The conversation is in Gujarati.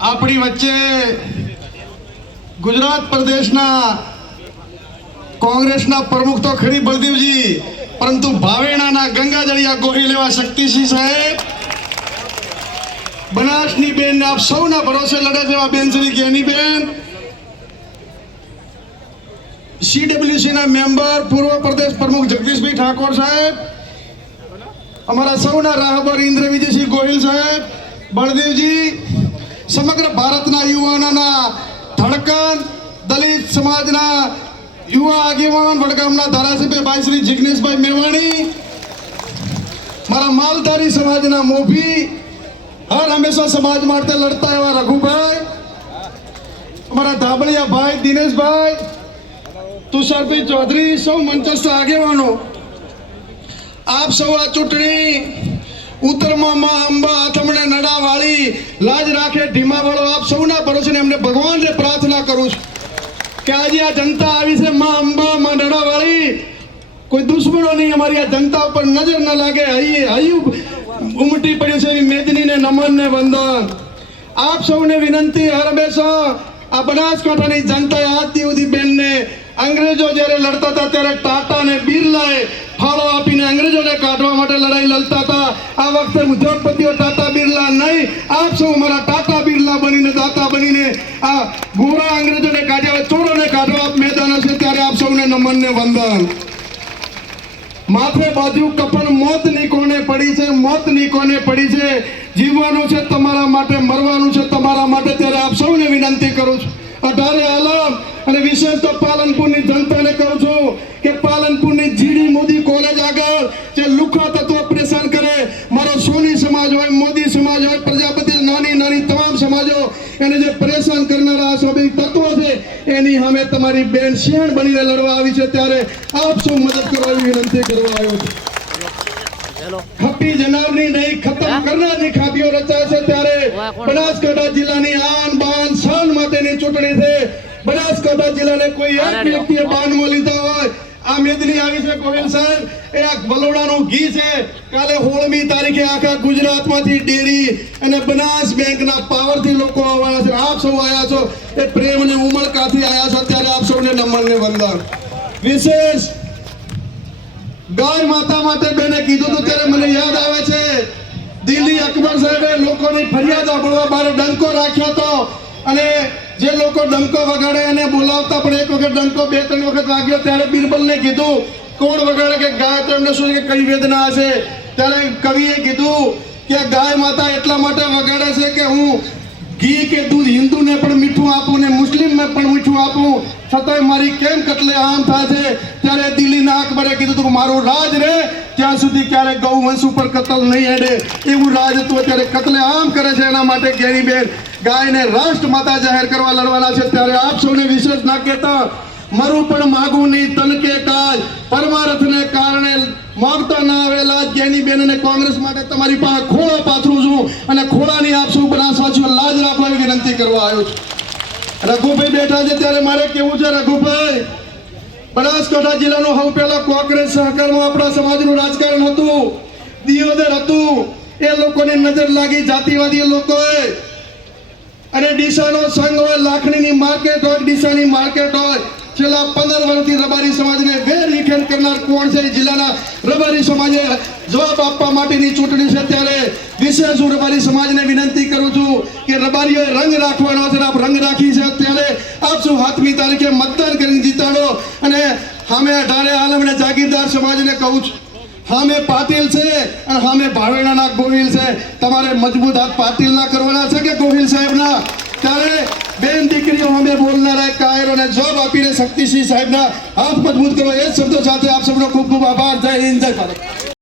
આપણી વચ્ચે ગુજરાત પ્રદેશના કોંગ્રેસના પ્રમુખ તો ખરી બળદેવજી, પરંતુ ભાવેણાના ગંગાજળિયા ગોહિલ એવા શક્તિસિંહ સાહેબ, બનાસની બેન આપ સૌના ભરોસે લડે છે એવા બેન શ્રી જ્ઞાનીબેન, સીડબ્લ્યુસીના મેમ્બર પૂર્વ પ્રદેશ પ્રમુખ જગદીશભાઈ ઠાકોર સાહેબ, અમારા સૌના રાહબર ઇન્દ્રવિજયસિંહ ગોહિલ સાહેબ, બળદેવજી, સમગ્ર ભારતના યુવાનોના ધડકન, દલિત સમાજના યુવા આગેવાન વડગામના ધારાસભ્ય ભાઈ શ્રી જિગ્નેશભાઈ મેવાણી, મારા માલધારી સમાજના મોભી, હર હંમેશા સમાજ માટે લડતા એવા રઘુભાઈ, અમારા ધાબળિયા ભાઈ દિનેશભાઈ, તુષારભાઈ ચૌધરી, સૌ મંચસ્થ આગેવાનો, આપ સૌ આ ચૂંટણી ઉત્તરમાં અંબા આથમણે નડાવાળી લાજ રાખે ઢીમાવાળો આપ સૌના ભરોસે એમને ભગવાનને પ્રાર્થના કરું છું કે આજે આ જનતા આવી છે માં અંબા માં નડાવાળી, કોઈ દુશ્મનો નહીં અમારી આ જનતા ઉપર નજર ન લાગે, હૈયું ઉમટી પડ્યું છે એવી મેદનીને નમન ને વંદન. આપ સૌને વિનંતી, હર હંમેશા આ બનાસકાંઠાની જનતાએ આજ સુધી બેનને અંગ્રેજો જ્યારે લડતા હતા ત્યારે ટાટા ને બિરલાએ ફાળો આપીને અંગ્રેજોને કાઢવા માટે લડાઈ લડતા હતા. આ વખતે ઉદ્યોગપતિઓ ટાટા બિરલા નહીં, આપ સૌ મારા ટાટા બિરલા બનીને, દાતા બનીને આ ગોરા અંગ્રેજોને કાઢ્યા, ચોરોને કાઢવા આપ મેદાન હશે ત્યારે આપ સૌને નમન ને વંદન. માથે બાજુ કફન મોતની કોને પડી છે, મોતની કોને પડી છે, જીવવાનું છે તમારા માટે, મરવાનું છે તમારા માટે, ત્યારે આપ સૌને વિનંતી કરું છું. 18 આલમ અને વિશેષ તો પાલનપુરની જનતાને કહું છું કે પાલનપુરની જીડી મોદી કોલેજ આગળ જે લુખા તત્વો પરેશાન કરે, મારો સોની સમાજ હોય, મોદી સમાજ હોય, પ્રજાપતિ, નાની નાની તમામ સમાજો એને જે પરેશાન કરનારા સ્વાભાવિક તત્વો છે એની સામે તમારી બેન શિયાળ બનીને લડવા આવી છે, ત્યારે આપ સૌ મદદ કરવાની વિનંતી કરવા આવ્યો છું. ખપી જનારની નહીં, ખતમ કરનારની ખાપીઓ રચાય છે ત્યારે બનાસકાંઠા જિલ્લાની આન બાન શાન માટેની ચૂંટણી છે. બનાસકાંઠા જિલ્લાને કોઈ એક વ્યક્તિએ બાનમાં લીધા હોય, આ મેદની આવી છે ગોહિલ સાહેબ, એ આ વલોડાનું ઘી છે. કાલે 16મી તારીખે આખા ગુજરાતમાંથી ડેરી અને બનાસ બેંકના પાવરથી લોકો આવવાના છે. આપ સૌ આવ્યા છો એ પ્રેમ અને ઉમળકાથી આવ્યા છો, ત્યારે આપ સૌને નમન ને વંદન. વિશેષ ગાય માતા માટે બેને કીધું તો ત્યારે મને યાદ આવે છે દિલ્હી અકબર સાહેબે લોકોની ફરિયાદ સાંભળવા બહાર ડંકો રાખ્યો હતો, અને જે લોકો ડંકો વગાડે એને બોલાવતા, પણ એક વખત ડંકો 2-3 વખત વાગ્યો ત્યારે બિરબલને કીધું કોણ વગાડે, કે ગાય, તો એમને શું કે કઈ વેદના હશે. ત્યારે કવિએ કીધું કે ગાય માતા એટલા માટે વગાડે છે કે હું ઘી કે દૂધ હિન્દુને પણ મીઠું આપું ને મુસ્લિમને પણ મીઠું આપું, છતાંય મારી કેમ કતલે આમ થાય છે. ત્યારે દિલ્હીના અકબરે કીધું હતું મારું રાજ રે ત્યાં સુધી ક્યારે ગૌવંશ ઉપર કતલ નહીં હેડે, એવું રાજત્વ ત્યારે કતલે આમ કરે છે. એના માટે જ્ઞાનીબેન ગાયને રાષ્ટ્ર માતા જાહેર કરવા લડવાના છે, ત્યારે આપ સૌને વિશેષ ના કહેતા મરું પણ માગું નહીં તન કે કાજ, પરમાર્થને કારણે માગતા ના આવેલા જ્ઞાનીબેન અને કોંગ્રેસ માટે તમારી પાસે ખોળો પાથરું છું, અને ખોળાની આપ સૌ બનાસવાસીઓ લાજ રાખવાની વિનંતી કરવા આવ્યો છું. રઘુભાઈ બેઠા છે ત્યારે મારે કેવું છે, રઘુભાઈ, બનાસકાંઠા જિલ્લાનું સૌ પહેલા કોંગ્રેસ સહકારમાં આપણા સમાજનું રાજકારણ હતું, દિયોદર હતું, એ લોકોની નજર લાગી જાતિવાદી લોકોએ, અને ડીસાનો સંઘ હોય, લાખણીની માર્કેટ હોય, ડીસાની માર્કેટ હોય, છેલ્લા 15 વર્ષથી રબારી સમાજને વેરવિખેર કરનાર કોણ છે? જિલ્લાના રબારી સમાજે જવાબ આપવા માટેની ચૂંટણી છે, ત્યારે વિશેષ હું રબારી સમાજને વિનંતી કરું છું કે રબારીઓએ રંગ રાખવાનો છે, આપ રંગ રાખી છે, ત્યારે આપ શું 7મી તારીખે મતદાન કરીને જીતાડો. અને સામે 18 આલમ અને જાગીરદાર સમાજને કહું છું, સામે પાટીલ છે અને સામે ભાવેણાના ગોહિલ છે, તમારે મજબૂત હાથ પાટીલના કરવાના છે કે ગોહિલ સાહેબના? ત્યારે બેન દીકરીઓ અમે બોલનારા કાયરોને જવાબ આપીને શક્તિસિંહ સાહેબના હાથ મજબૂત કરવા, એ શબ્દો સાથે આપ સૌનો ખૂબ ખૂબ આભાર. જય હિન્દ, જય ભારત.